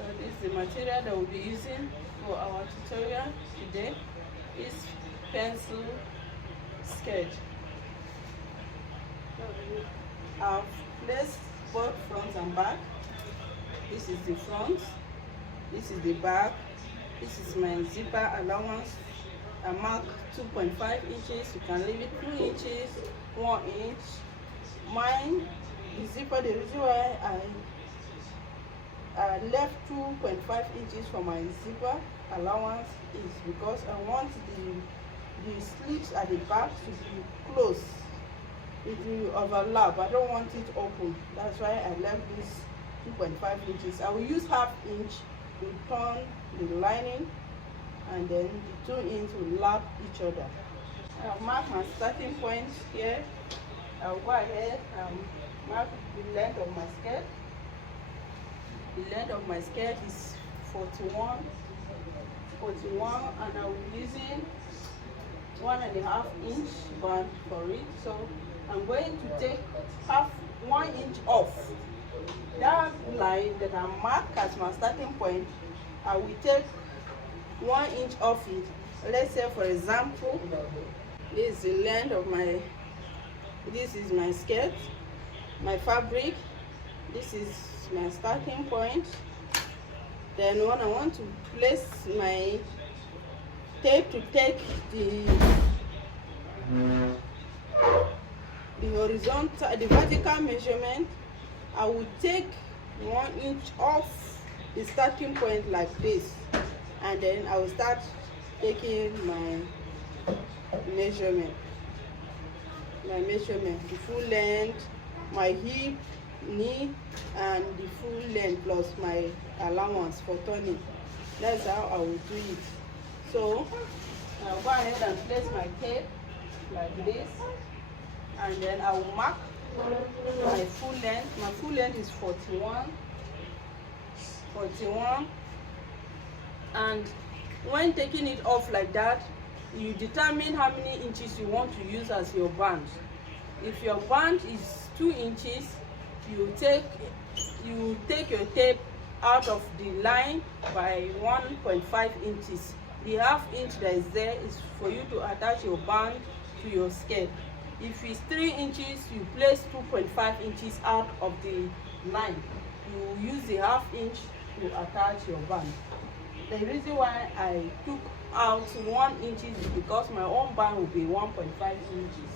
So this is the material that we'll be using for our tutorial today. Is pencil sketch. So I've placed both front and back. This is the front, this is the back, this is my zipper allowance. I mark 2.5 inches, you can leave it 2 inches, 1 inch. Mine, the zipper, the reason why I left 2.5 inches for my zipper allowance is because I want the slits at the back to be close. It will overlap. I don't want it open. That's why I left this 2.5 inches. I will use half inch to turn the lining, and then the 2 inch will lap each other. I'll mark my starting point here. I'll go ahead and mark the length of my skirt. The length of my skirt is 41, and I'll be using 1.5 inch band for it. So I'm going to take 1 inch off. That line that I marked as my starting point, I will take 1 inch off it. Let's say, for example, this is the length of this is my skirt, my fabric, this is my starting point. Then when I want to place my tape to take the vertical measurement, I will take 1 inch off the starting point like this, and then I will start taking my measurement, the full length, my hip, knee, and the full length plus my allowance for turning. That's how I will do it. So I'll go ahead and place my tape like this, and then I will mark my full length. My full length is 41, and when taking it off like that, you determine how many inches you want to use as your band. If your band is 2 inches, you take your tape out of the line by 1.5 inches. The half inch that is there is for you to attach your band to your skirt. If it's 3 inches, you place 2.5 inches out of the line. You use the half inch to attach your band. The reason why I took out 1 inch is because my own band will be 1.5 inches.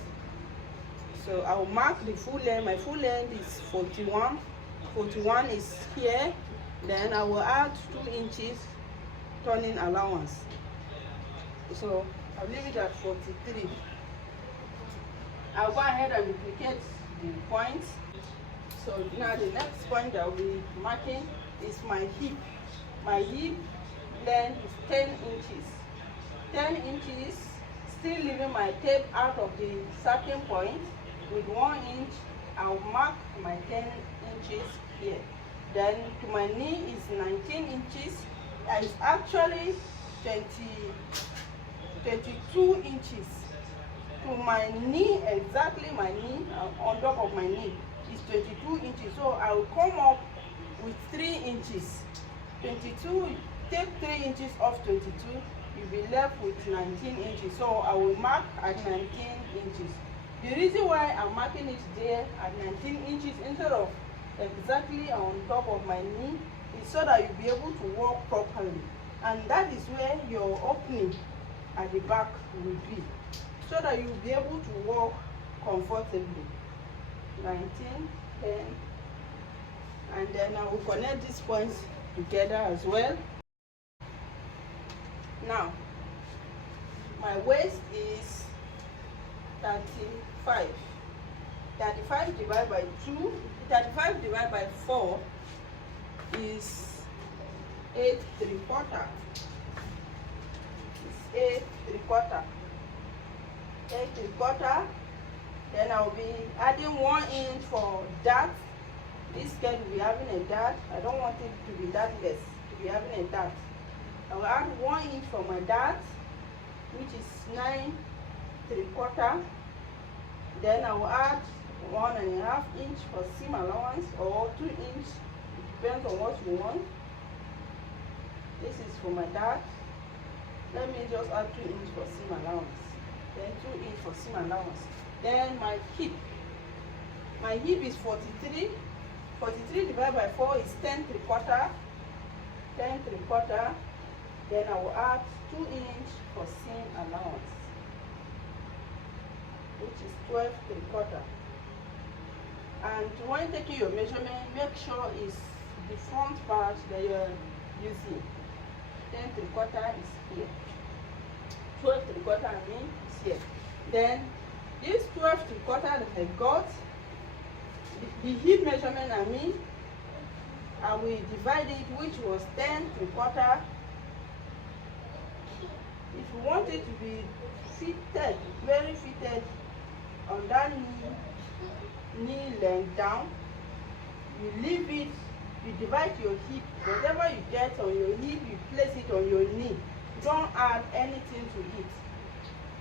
So I will mark the full length. My full length is 41. 41 is here. Then I will add 2 inches turning allowance. So I'll leave it at 43. I'll go ahead and duplicate the points. So now the next point that I'll be marking is my hip. My hip length is 10 inches. 10 inches, still leaving my tape out of the starting point. With 1 inch, I'll mark my 10 inches here. Then to my knee is 19 inches. It's actually 22 inches. To my knee, exactly my knee, on top of my knee is 22 inches. So I will come up with 3 inches. 22, take 3 inches off 22, you'll be left with 19 inches. So I will mark at 19 inches. The reason why I'm marking it there at 19 inches instead of exactly on top of my knee is so that you'll be able to walk properly. And that is where your opening at the back will be, so that you'll be able to walk comfortably. 19, 10, and then I will connect these points together as well. Now, my waist is 35. 35 divided by 2, 35 divided by 4 is 8 3/4. It's 8 3/4. 8 3/4. Then I'll be adding 1 inch for dart. This skirt will be having a dart. I don't want it to be dartless, to be having a dart. I will add 1 inch for my dart, which is 9 3/4. Then I will add 1.5 inch for seam allowance, or 2 inch. It depends on what you want. This is for my dad. Let me just add 2 inch for seam allowance. Then 2 inch for seam allowance. Then my hip. My hip is 43. 43 divided by 4 is 10 3/4. 10 3/4. Then I will add 2 inch for seam allowance, which is 12 3/4. And when taking your measurement, make sure it's the front part that you're using. 10 3/4 is here. 12 3/4 I mean is here. Then this 12 3/4 that I got, the hip measurement I mean, I will divide it, which was 10 3/4. If you want it to be fitted, very fitted on that knee length down, you leave it, you divide your hip. Whatever you get on your hip, you place it on your knee. Don't add anything to it.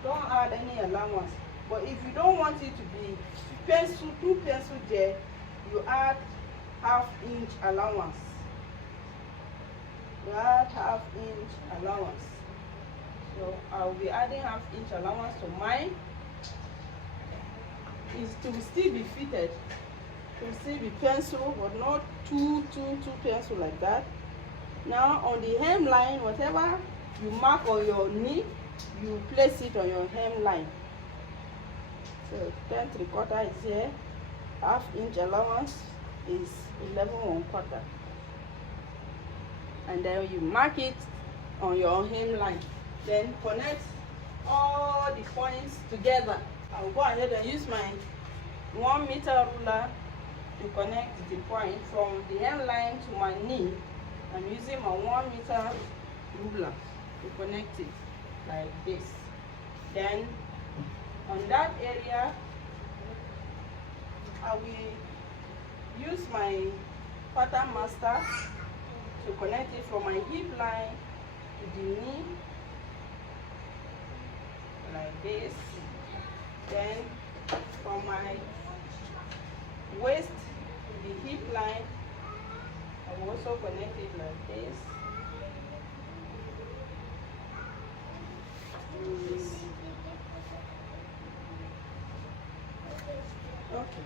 Don't add any allowance. But if you don't want it to be pencil, 2 pencil there, you add ½ inch allowance. You add ½ inch allowance. So I will be adding ½ inch allowance to mine. Is to still be fitted, to still be pencil, but not two pencil like that. Now on the hemline, whatever you mark on your knee, you place it on your hemline. So 10 3/4 is here. ½ inch allowance is 11 1/4. And then you mark it on your hemline. Then connect all the points together. I'll go ahead and use my 1 meter ruler to connect the point from the hemline to my knee. I'm using my 1 meter ruler to connect it like this. Then on that area, I will use my pattern master to connect it from my hip line to the knee like this. Then from my waist to the hip line, I will also connect it like this. Okay.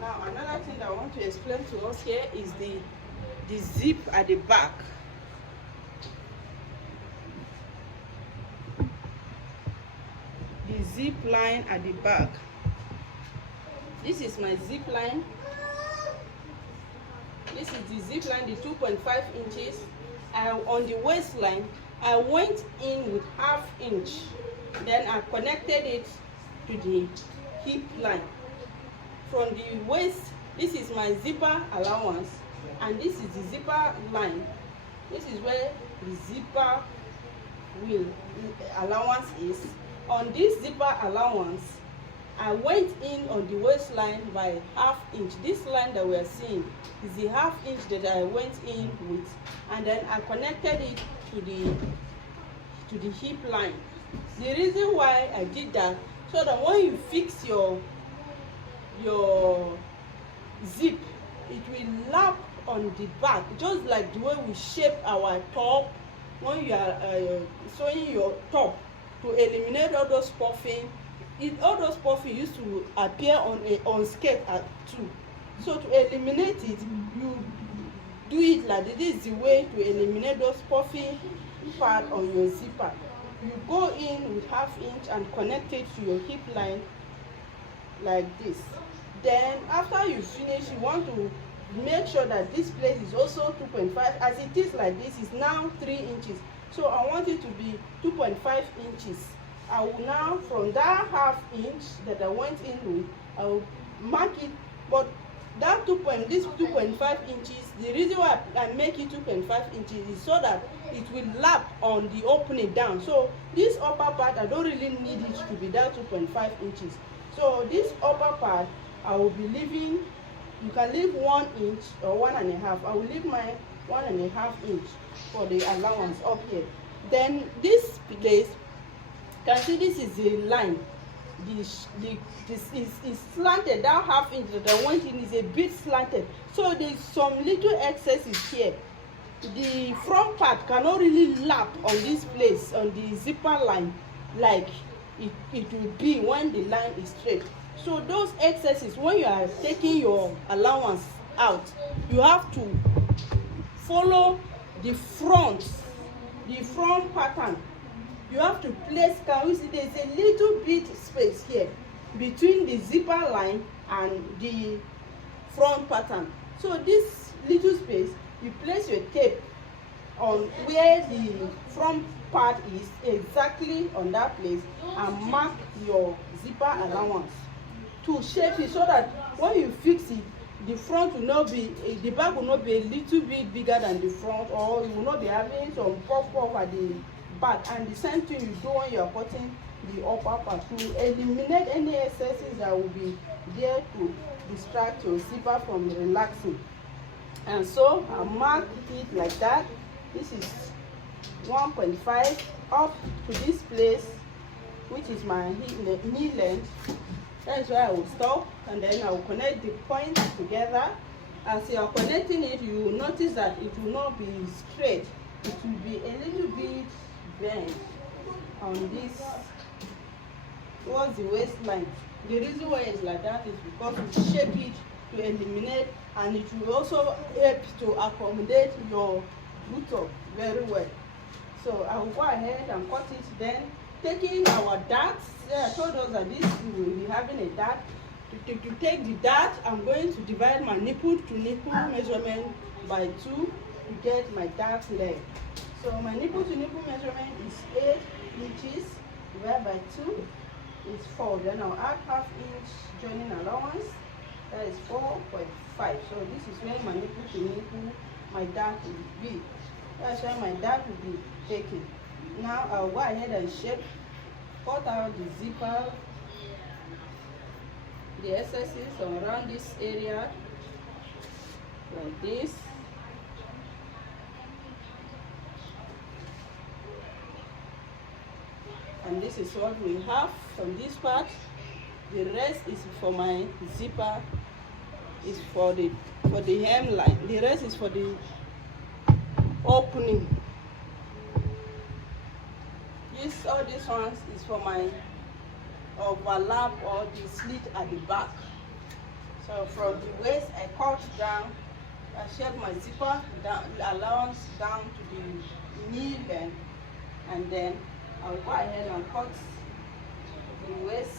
Now another thing that I want to explain to us here is the zip at the back. The zip line at the back. This is my zip line. This is the zip line, the 2.5 inches. On the waistline, I went in with ½ inch. Then I connected it to the hip line. From the waist, this is my zipper allowance, and this is the zipper line. This is where the zipper allowance is. On this zipper allowance, I went in on the waistline by ½ inch. This line that we are seeing is the ½ inch that I went in with, and then I connected it to the hip line. The reason why I did that, so that when you fix your zip, it will lap on the back, just like the way we shape our top when you are sewing your top, to eliminate all those puffing. All those puffing used to appear on skirt too. So to eliminate it, you do it like this. This is the way to eliminate those puffing part on your zipper. You go in with ½ inch and connect it to your hip line like this. Then after you finish, you want to make sure that this place is also 2.5. As it is like this, it's now 3 inches. So I want it to be 2.5 inches. I will now, from that ½ inch that I went in with, I will mark it. But that this 2.5 inches, the reason why I make it 2.5 inches is so that it will lap on the opening down. So this upper part, I don't really need it to be that 2.5 inches. So this upper part, I will be leaving. You can leave 1 inch or 1.5. I will leave my 1.5 inch for the allowance up here. Then this place, you can see this is the line. This is slanted. That ½ inch that I went in is a bit slanted. So there's some little excess is here. the front part cannot really lap on this place, on the zipper line, like it will be when the line is straight. So those excesses, when you are taking your allowance out, you have to follow the front pattern. You have to place, can we see there's a little bit space here between the zipper line and the front pattern. So this little space, you place your tape on where the front part is, exactly on that place, and mark your zipper allowance to shape it, so that when you fix it, the front will not be, the back will not be a little bit bigger than the front, or you will not be having some puff at the back. And the same thing you do when you are cutting the upper part, to eliminate any excesses that will be there to distract your zipper from relaxing. And so I mark it like that. This is 1.5 up to this place, which is my knee length. That is where I will stop, and then I will connect the points together. As you are connecting it, you will notice that it will not be straight. It will be a little bit bent on this towards the waistline. The reason why it's like that is because we shape it to eliminate, and it will also help to accommodate your buttock very well. So I will go ahead and cut it. Then taking our darts, I told us that this we will be having a dart. To take the dart, I'm going to divide my nipple to nipple measurement by 2 to get my dart leg. So my nipple to nipple measurement is 8 inches divided by 2 is 4. Then I'll add ½ inch joining allowance. That is 4.5. So this is where my nipple to nipple, my dart will be. That's where my dart will be taken. Now I'll go ahead and shape, cut out the zipper, the excesses around this area like this. And this is what we have from this part. The rest is for my zipper, is for the hemline. The rest is for the opening. All these ones is for my overlap or the slit at the back. So from the waist I cut down, I shape my zipper down, allowance down to the knee length, and then I'll go ahead and cut the waist.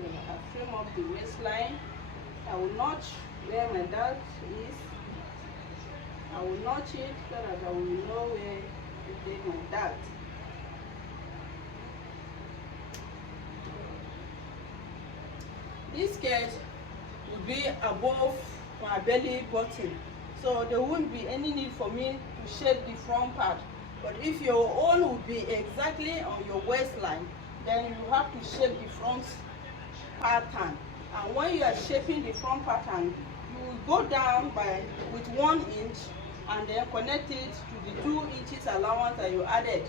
I trim up the waistline. I will notch where my dart is. I will notch it so that I will know where to take my dart. This skirt will be above my belly button, so there won't be any need for me to shape the front part. But if your own will be exactly on your waistline, then you have to shape the front pattern. And when you are shaping the front pattern, you will go down with 1 inch and then connect it to the 2 inches allowance that you added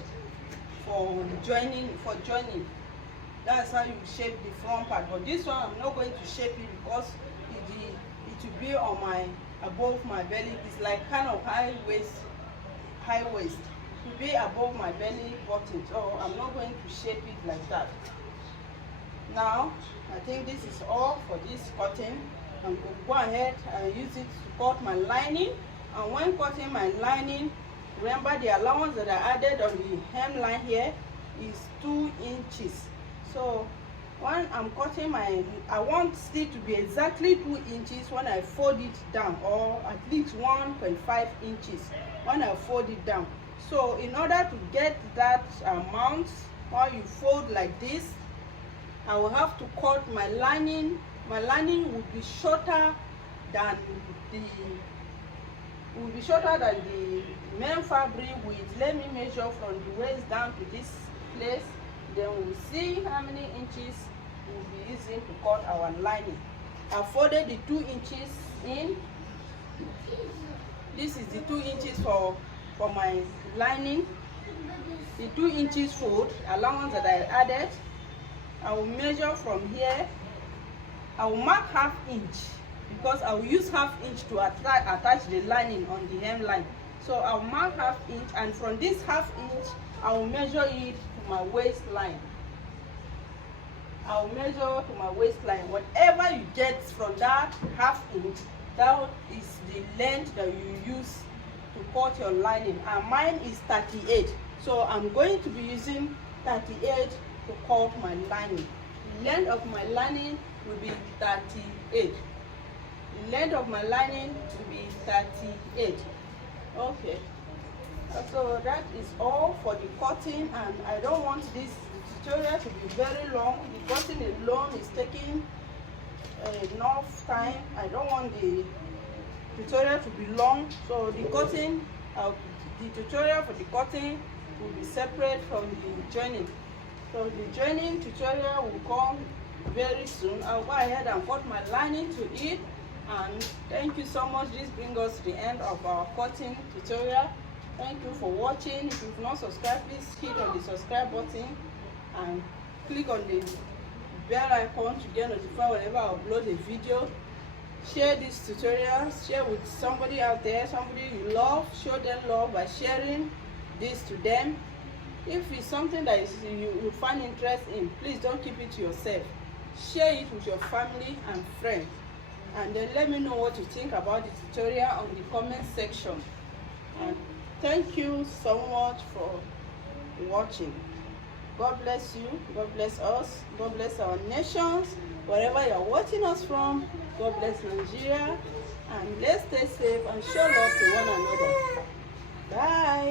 for joining. That's how you shape the front part. But this one I'm not going to shape it because it will be on my above my belly. It's like kind of high waist. It will be above my belly button. So I'm not going to shape it like that. Now I think this is all for this cutting. I'm going to go ahead and use it to cut my lining. And when cutting my lining, remember the allowance that I added on the hemline here is 2 inches. So when I'm cutting I want it to be exactly 2 inches when I fold it down, or at least 1.5 inches when I fold it down. So in order to get that amount, while you fold like this, I will have to cut my lining. My lining will be shorter than the main fabric width. Let me measure from the waist down to this place. Then we'll see how many inches we'll be using to cut our lining. I folded the 2 inches in. This is the 2 inches for my lining. the 2 inches fold allowance that I added. I will measure from here. I will mark 1/2 inch because I will use 1/2 inch to attach the lining on the hemline. So I'll mark 1/2 inch, and from this 1/2 inch I will measure it to my waistline. I will measure to my waistline. Whatever you get from that 1/2 inch, that is the length that you use to cut your lining. And mine is 38, so I'm going to be using 38 to cut my lining. The length of my lining will be 38. The length of my lining will be 38. Okay, so that is all for the cutting, and I don't want this tutorial to be very long. The cutting alone is taking enough time. I don't want the tutorial to be long, so the cutting, the tutorial for the cutting will be separate from the joining. So the joining tutorial will come very soon. I'll go ahead and cut my lining to it. And thank you so much. This brings us to the end of our cutting tutorial. Thank you for watching. If you've not subscribed, please hit on the subscribe button and click on the bell icon to get notified whenever I upload a video. Share this tutorial, share with somebody out there, somebody you love. Show them love by sharing this to them. If it's something that you find interest in, please don't keep it to yourself. Share it with your family and friends, and then let me know what you think about the tutorial on the comment section. And thank you so much for watching. God bless you, God bless us, God bless our nations, wherever you're watching us from. God bless Nigeria, and let's stay safe and show love to one another. Bye.